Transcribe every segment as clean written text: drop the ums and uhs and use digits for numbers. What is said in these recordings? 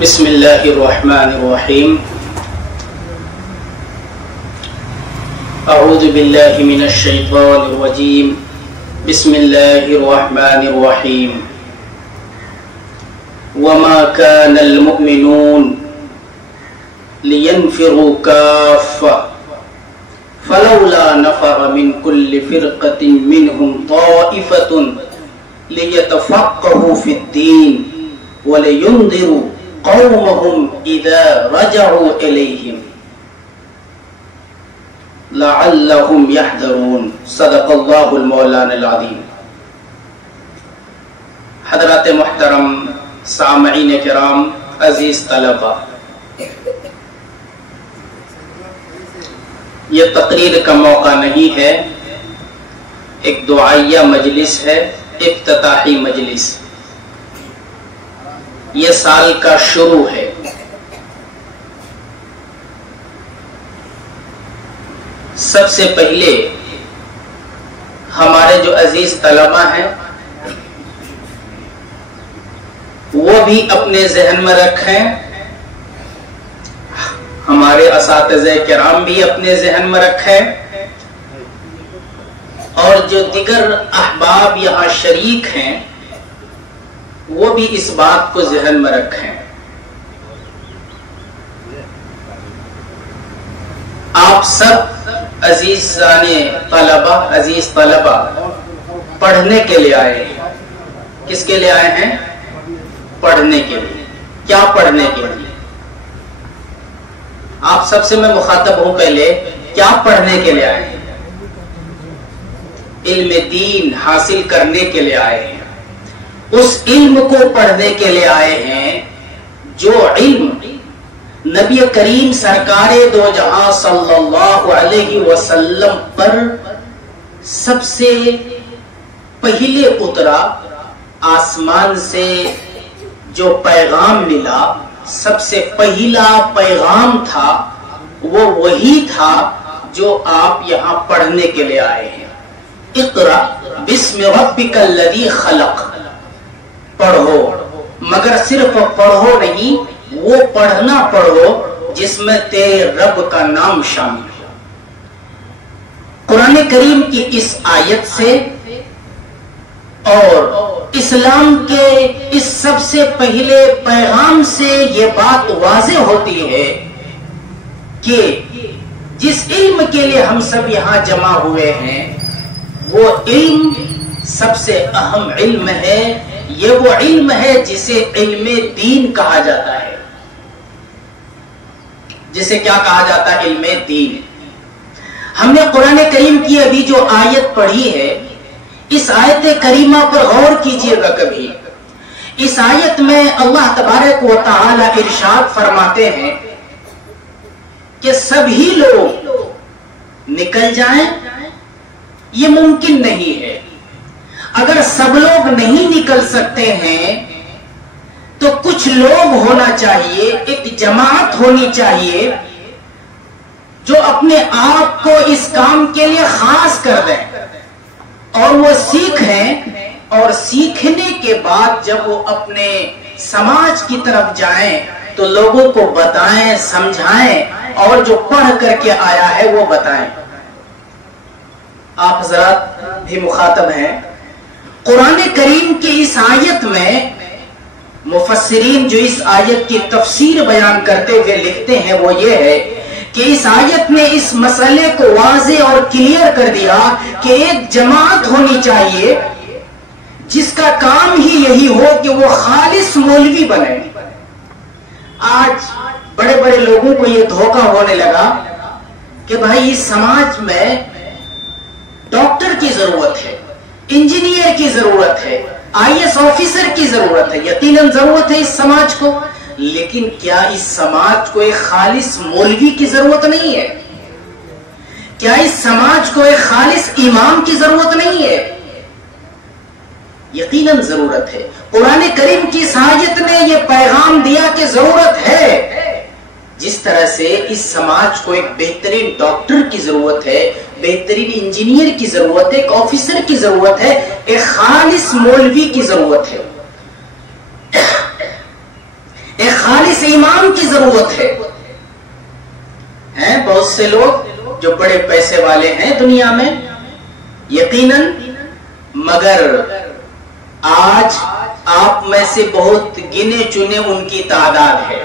بسم اللہ الرحمن الرحیم اعوذ باللہ من الشیطان الرجیم بسم اللہ الرحمن الرحیم وما كان المؤمنون لينفروا كافة فلولا نفر من كل فرقة منهم طائفة ليتفقهوا في الدين ولينذروا قومهم إذا رجعوا إليهم لعلهم يحذرون صدق اللہ المولانا العظیم۔ حضرات محترم سامعین کرام، عزیز طلبہ، یہ تقریر کا موقع نہیں ہے، ایک دعائیہ مجلس ہے، افتتاحی مجلس۔ یہ سال کا شروع ہے۔ سب سے پہلے ہمارے جو عزیز طلبہ ہیں وہ بھی اپنے ذہن میں رکھیں، ہمارے اساتذہ کرام بھی اپنے ذہن میں رکھیں، اور جو دیگر احباب یہاں شریک ہیں وہ بھی اس بات کو ذہن میں رکھیں۔ آپ سب عزیز طلبہ پڑھنے کے لیے آئے ہیں۔ کس کے لیے آئے ہیں؟ پڑھنے کے لیے۔ کیا پڑھنے کے لیے؟ آپ سب سے میں مخاطب ہوں، پہلے کیا پڑھنے کے لیے آئے ہیں؟ علم دین حاصل کرنے کے لیے آئے ہیں، اس علم کو پڑھنے کے لیے آئے ہیں جو علم نبی کریم سرکار دو جہاں صلی اللہ علیہ وسلم پر سب سے پہلے اترا، آسمان سے جو پیغام ملا، سب سے پہلا پیغام تھا، وہ وہی تھا جو آپ یہاں پڑھنے کے لیے آئے ہیں۔ اقرأ بسم ربک الذی خلق، پڑھو، مگر صرف پڑھو نہیں، وہ پڑھنا پڑھو جس میں تیرے رب کا نام شامل ہو۔ قرآن کریم کی اس آیت سے اور اسلام کے اس سب سے پہلے پیغام سے یہ بات واضح ہوتی ہے کہ جس علم کے لیے ہم سب یہاں جمع ہوئے ہیں وہ علم سب سے اہم علم ہے۔ یہ وہ علم ہے جسے علم دین کہا جاتا ہے۔ جسے کیا کہا جاتا ہے؟ علم دین۔ ہم نے قرآن کریم کی ابھی جو آیت پڑھی ہے، اس آیت کریمہ پر غور کیجئے گا کبھی۔ اس آیت میں اللہ تبارک و تعالی ارشاد فرماتے ہیں کہ سبھی لوگ نکل جائیں، یہ ممکن نہیں ہے۔ اگر سب لوگ نہیں نکل سکتے ہیں تو کچھ لوگ ہونا چاہیے، ایک جماعت ہونی چاہیے جو اپنے آپ کو اس کام کے لیے خاص کر دیں اور وہ سیکھیں، اور سیکھنے کے بعد جب وہ اپنے سماج کی طرف جائیں تو لوگوں کو بتائیں، سمجھائیں، اور جو پڑھ کر کے آیا ہے وہ بتائیں۔ آپ حضرات بھی مخاطب ہیں۔ قرآن کریم کی اس آیت میں مفسرین جو اس آیت کی تفسیر بیان کرتے ہوئے لکھتے ہیں وہ یہ ہے کہ اس آیت میں اس مسئلے کو واضح اور کلیئر کر دیا کہ ایک جماعت ہونی چاہیے جس کا کام ہی یہی ہو کہ وہ خالص مولوی بنے۔ آج بڑے بڑے لوگوں کو یہ دھوکہ ہونے لگا کہ بھائی اس سماج میں ڈاکٹر کی ضرورت ہے، انجینئر کی ضرورت ہے، آئی ایس آفیسر کی ضرورت ہے، یقیناً ضرورت ہے اس سماج کو، لیکن کیا اس سماج کو ایک خالص مولوی کی ضرورت نہیں ہے؟ کیا اس سماج کو ایک خالص امام کی ضرورت نہیں ہے؟ یقیناً ضرورت ہے۔ قرآن کریم کی اس آیت نے یہ پیغام دیا کہ ضرورت ہے۔ جس طرح سے اس سماج کو ایک بہترین ڈاکٹر کی ضرورت ہے، بہترین انجینئر کی ضرورت ہے، ایک آفیسر کی ضرورت ہے، ایک خالص مولوی کی ضرورت ہے، ایک خالص خالص ایمان کی ضرورت ہے. ہیں بہت سے لوگ جو بڑے پیسے والے ہیں دنیا میں یقیناً، مگر آج آپ میں سے بہت گنے چنے ان کی تعداد ہے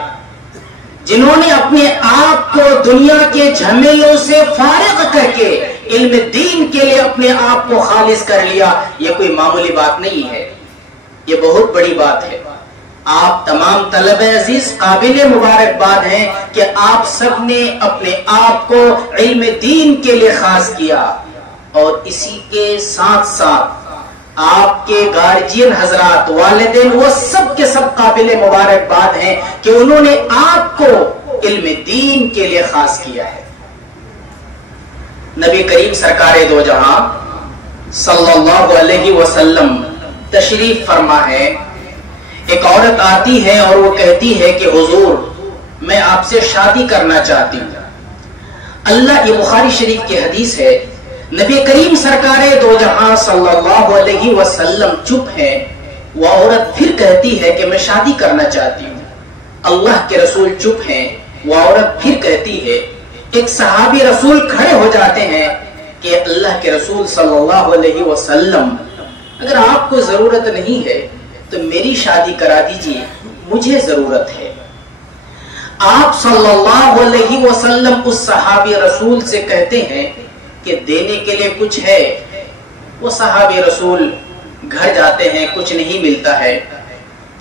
جنہوں نے اپنے آپ کو دنیا کے جھمیلوں سے فارغ کر کے علم دین کے لیے اپنے آپ کو خالص کر لیا. یہ کوئی معمولی بات نہیں ہے، یہ بہت بڑی بات ہے. آپ تمام طلبہ عزیز قابل مبارکباد ہیں کہ آپ سب نے اپنے آپ کو علم دین کے لیے خاص کیا، اور اسی کے ساتھ ساتھ آپ کے گارجین حضرات، والدین، وہ سب کے سب قابل مبارکباد ہیں کہ انہوں نے آپ کو علم دین کے لیے خاص کیا ہے. نبی کریم سرکار دو جہاں صلی اللہ علیہ وسلم تشریف فرما ہے. ایک عورت آتی ہے اور وہ کہتی ہے کہ حضور میں آپ سے شادی کرنا چاہتی ہوں. اللہ، یہ بخاری شریف کی حدیث ہے. نبی کریم سرکار دو جہاں صلی اللہ علیہ وسلم چپ ہے. وہ عورت پھر کہتی ہے کہ میں شادی کرنا چاہتی ہوں. اللہ کے رسول چپ ہیں. وہ عورت پھر کہتی ہے. ایک صحابی رسول کھڑے ہو جاتے ہیں کہ اللہ کے رسول صلی اللہ علیہ وسلم اگر آپ کو ضرورت نہیں ہے تو میری شادی کرا دیجئے، مجھے ضرورت ہے. آپ صلی اللہ علیہ وسلم اس صحابی رسول سے کہتے ہیں کہ دینے کے لیے کچھ ہے. وہ صحابی رسول گھر جاتے ہیں، کچھ نہیں ملتا ہے.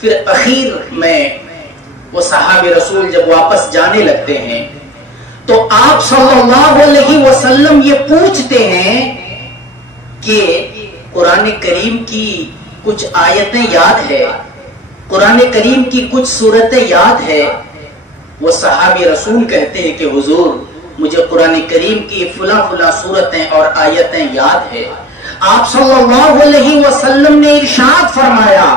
پھر اخیر میں وہ صحابی رسول جب واپس جانے لگتے ہیں تو آپ صلی اللہ علیہ وسلم یہ پوچھتے ہیں کہ قرآن کریم کی کچھ آیتیں یاد ہے، قرآن کریم کی کچھ سورتیں یاد ہے. وہ صحابی رسول کہتے ہیں کہ حضور مجھے قرآن کریم کی فلاں فلاں سورتیں اور آیتیں یاد ہے. آپ صلی اللہ علیہ وسلم نے ارشاد فرمایا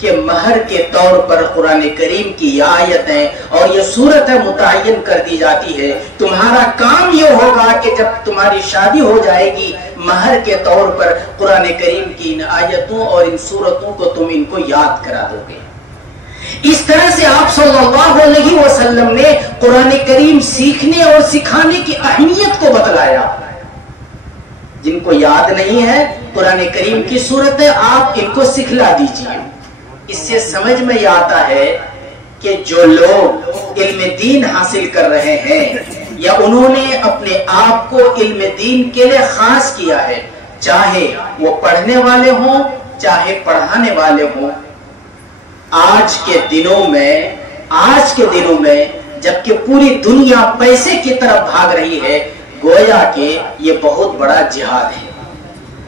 کہ مہر کے طور پر قرآن کریم کی یہ آیتیں اور یہ سورتیں متعین کر دی جاتی ہے. تمہارا کام یہ ہوگا کہ جب تمہاری شادی ہو جائے گی مہر کے طور پر قرآن کریم کی ان آیتوں اور ان سورتوں کو تم ان کو یاد کرا دو گے. اس طرح سے آپ صلی اللہ علیہ وسلم نے قرآن کریم سیکھنے اور سکھانے کی اہمیت کو بتلایا. جن کو یاد نہیں ہے قرآن کریم کی سورتیں آپ ان کو سکھلا دیجیے. اس سے سمجھ میں یہ آتا ہے کہ جو لوگ علم دین حاصل کر رہے ہیں یا انہوں نے اپنے آپ کو علم دین کے لیے خاص کیا ہے، چاہے وہ پڑھنے والے ہوں چاہے پڑھانے والے ہوں، آج کے دنوں میں جبکہ پوری دنیا پیسے کی طرف بھاگ رہی ہے، گویا کہ یہ بہت بڑا جہاد ہے.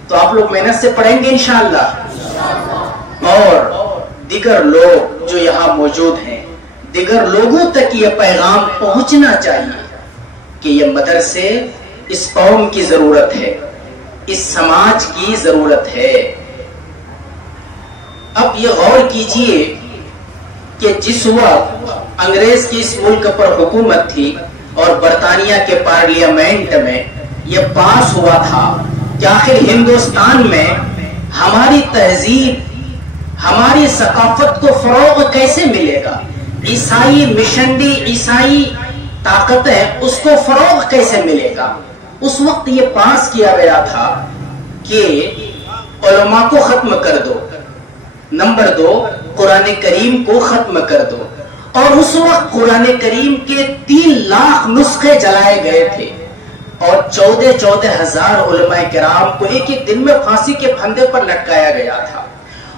تو آپ لوگ محنت سے پڑھیں گے انشاءاللہ. اور دیگر لوگ جو یہاں موجود ہیں، دیگر لوگوں تک یہ پیغام پہنچنا چاہیے کہ یہ مدرسے اس قوم کی ضرورت ہے، اس سماج کی ضرورت ہے. اب یہ غور کیجئے کہ جس وقت انگریز کی اس ملک پر حکومت تھی اور برطانیہ کے پارلیمنٹ میں یہ پاس ہوا تھا کہ آخر ہندوستان میں ہماری تہذیب، ہماری ثقافت کو فروغ کیسے ملے گا، عیسائی مشنری، عیسائی طاقتیں، اس کو فروغ کیسے ملے گا. اس وقت یہ پاس کیا گیا تھا کہ علماء کو ختم کر دو، نمبر 2 قرآن کریم کو ختم کر دو. اور اس وقت قرآن کریم کے 3 لاکھ نسخے جلائے گئے تھے اور 14 ہزار علماء کرام کو ایک ایک دن میں پھانسی کے پھندے پر لٹکایا گیا تھا.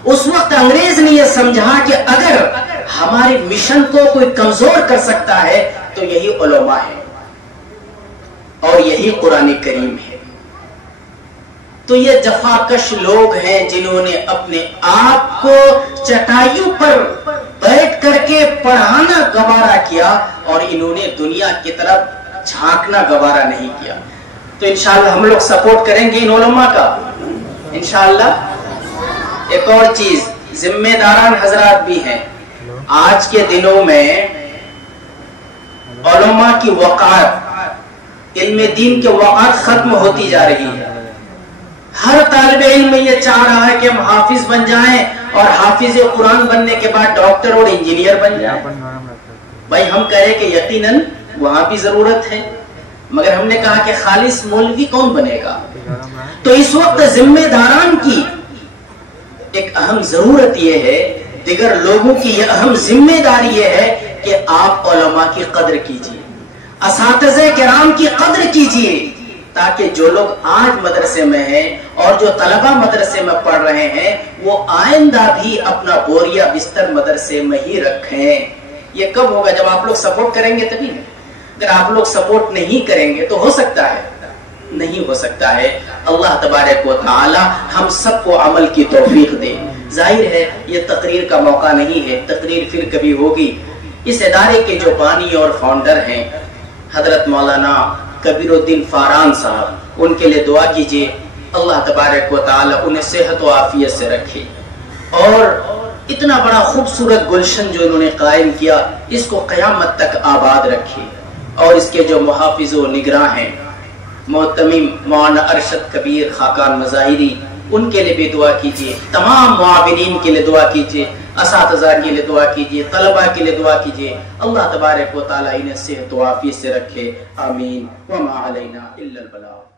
اس وقت انگریز نے یہ سمجھا کہ اگر ہمارے مشن کو کوئی کمزور کر سکتا ہے تو یہی علماء ہے اور یہی قرآن کریم ہے. تو یہ جفاکش لوگ ہیں جنہوں نے اپنے آپ کو چٹائیوں پر بیٹھ کر کے پڑھانا گوارا کیا اور انہوں نے دنیا کی طرف جھانکنا گوارا نہیں کیا. تو انشاءاللہ ہم لوگ سپورٹ کریں گے ان علماء کا انشاءاللہ. ایک اور چیز، ذمہ داران حضرات بھی ہیں. آج کے دنوں میں علماء کی وقار، علم دین کی وقار ختم ہوتی جا رہی ہے. ہر طالب علم یہ چاہ رہا ہے کہ ہم حافظ بن جائیں اور حافظ قرآن بننے کے بعد ڈاکٹر اور انجینئر بن جائیں. بھائی ہم کہہ رہے کہ یقیناً وہاں بھی ضرورت ہے، مگر ہم نے کہا کہ خالص مولوی کون بنے گا؟ تو اس وقت ذمہ داران کی ایک اہم ضرورت یہ ہے، دیگر لوگوں کی یہ اہم ذمہ داری یہ ہے کہ آپ علماء کی قدر کیجئے، اساتذہ کرام کی قدر کیجئے، تاکہ جو لوگ آج مدرسے میں ہیں اور جو طلبہ مدرسے میں پڑھ رہے ہیں وہ آئندہ بھی اپنا بوریا بستر مدرسے میں ہی رکھیں۔ یہ کب ہوگا؟ جب آپ لوگ سپورٹ کریں گے تبھی۔ اگر آپ لوگ سپورٹ نہیں کریں گے تو ہو سکتا ہے نہیں ہو سکتا ہے۔ اللہ تبارک و تعالی ہم سب کو عمل کی توفیق دے۔ ظاہر ہے یہ تقریر کا موقع نہیں ہے، تقریر پھر کبھی ہوگی۔ اس ادارے کے جو بانی اور فاؤنڈر ہیں حضرت مولانا کبیر الدین فاران صاحب، ان کے لیے دعا کیجیے، اللہ تبارک و تعالی انہیں صحت و عافیت سے رکھے، اور اتنا بڑا خوبصورت گلشن جو انہوں نے قائم کیا اس کو قیامت تک آباد رکھے، اور اس کے جو محافظ و نگراں ہیں محتمم مولانا ارشد کبیر خاقان مظاہری، ان کے لیے بھی دعا کیجیے، تمام معاونین کے لیے دعا کیجیے، اساتذہ کے لیے دعا کیجیے، طلبہ کے لیے دعا کیجیے، اللہ تبارک و تعالی انہیں صحت و عافیت سے رکھے، آمین۔ وما علینا الا البلاغ۔